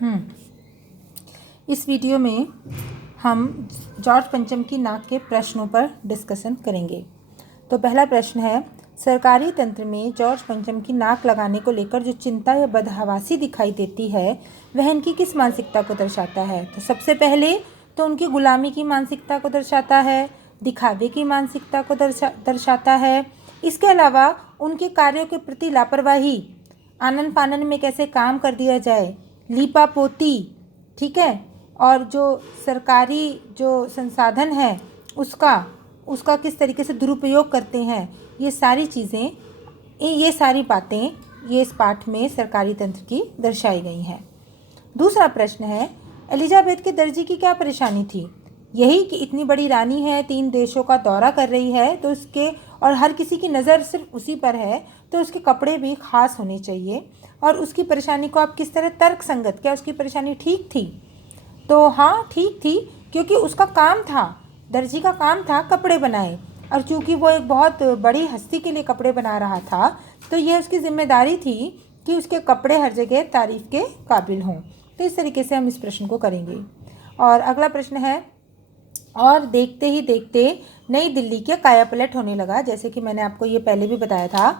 इस वीडियो में हम जॉर्ज पंचम की नाक के प्रश्नों पर डिस्कशन करेंगे। तो पहला प्रश्न है, सरकारी तंत्र में जॉर्ज पंचम की नाक लगाने को लेकर जो चिंता या बदहवासी दिखाई देती है वह इनकी किस मानसिकता को दर्शाता है? तो सबसे पहले तो उनकी गुलामी की मानसिकता को दर्शाता है, दिखावे की मानसिकता को दर्शाता है। इसके अलावा उनके कार्यों के प्रति लापरवाही, आनन फानन में कैसे काम कर दिया जाए, लीपापोती, ठीक है, और जो सरकारी जो संसाधन है उसका किस तरीके से दुरुपयोग करते हैं, ये सारी चीज़ें, ये सारी बातें ये इस पाठ में सरकारी तंत्र की दर्शाई गई हैं। दूसरा प्रश्न है, एलिजाबेथ के दर्जी की क्या परेशानी थी? यही कि इतनी बड़ी रानी है, 3 देशों का दौरा कर रही है, तो उसके और हर किसी की नज़र सिर्फ उसी पर है, तो उसके कपड़े भी खास होने चाहिए। और उसकी परेशानी को आप किस तरह तर्क संगत, क्या उसकी परेशानी ठीक थी? तो हाँ, ठीक थी, क्योंकि उसका काम था, दर्जी का काम था कपड़े बनाए, और चूँकि वो एक बहुत बड़ी हस्ती के लिए कपड़े बना रहा था, तो यह उसकी जिम्मेदारी थी कि उसके कपड़े हर जगह तारीफ़ के काबिल हों। तो इस तरीके से हम इस प्रश्न को करेंगे। और अगला प्रश्न है, और देखते ही देखते नई दिल्ली के कायापलट होने लगा। जैसे कि मैंने आपको ये पहले भी बताया था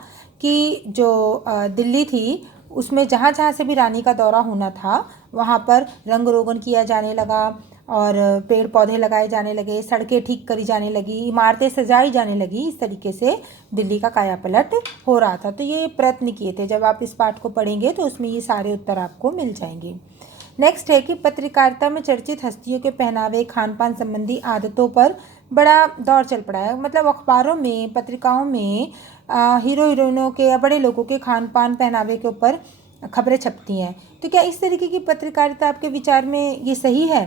कि जो दिल्ली थी उसमें जहाँ जहाँ से भी रानी का दौरा होना था वहाँ पर रंग रोगन किया जाने लगा, और पेड़ पौधे लगाए जाने लगे, सड़कें ठीक करी जाने लगी, इमारतें सजाई जाने लगी। इस तरीके से दिल्ली का कायापलट हो रहा था। तो ये प्रयत्न किए थे। जब आप इस पाठ को पढ़ेंगे तो उसमें ये सारे उत्तर आपको मिल जाएंगे। नेक्स्ट है कि पत्रकारिता में चर्चित हस्तियों के पहनावे, खान पान संबंधी आदतों पर बड़ा दौर चल पड़ा है। मतलब अखबारों में, पत्रिकाओं में हीरो हीरोइनों के या बड़े लोगों के खान पान पहनावे के ऊपर खबरें छपती हैं। तो क्या इस तरीके की पत्रकारिता आपके विचार में ये सही है?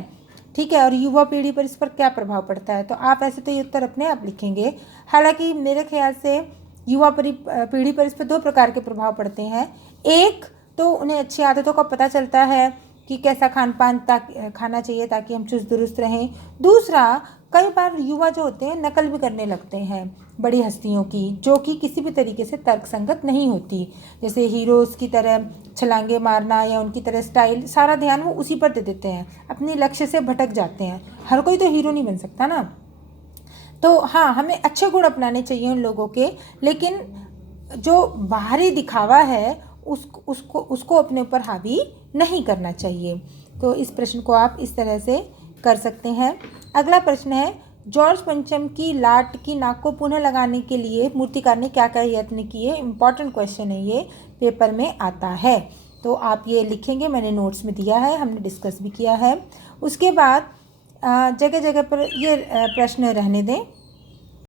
ठीक है, और युवा पीढ़ी पर इस पर क्या प्रभाव पड़ता है? तो आप ऐसे तो ये उत्तर अपने आप लिखेंगे। हालांकि मेरे ख्याल से युवा पीढ़ी पर इस पर 2 प्रकार के प्रभाव पड़ते हैं। एक तो उन्हें अच्छी आदतों का पता चलता है कि कैसा खान पान खाना चाहिए ताकि हम चुस्त दुरुस्त रहें। दूसरा, कई बार युवा जो होते हैं नकल भी करने लगते हैं बड़ी हस्तियों की, जो कि किसी भी तरीके से तर्कसंगत नहीं होती। जैसे हीरोज़ की तरह छलांगे मारना या उनकी तरह स्टाइल, सारा ध्यान वो उसी पर दे देते हैं, अपने लक्ष्य से भटक जाते हैं। हर कोई तो हीरो नहीं बन सकता ना। तो हाँ, हमें अच्छे गुण अपनाने चाहिए उन लोगों के, लेकिन जो बाहरी दिखावा है उसको अपने ऊपर हावी नहीं करना चाहिए। तो इस प्रश्न को आप इस तरह से कर सकते हैं। अगला प्रश्न है, जॉर्ज पंचम की लाट की नाक को पुनः लगाने के लिए मूर्तिकार ने क्या क्या यत्न किए? इम्पॉर्टेंट क्वेश्चन है, ये पेपर में आता है। तो आप ये लिखेंगे, मैंने नोट्स में दिया है, हमने डिस्कस भी किया है। उसके बाद जगह जगह पर ये प्रश्न रहने दें।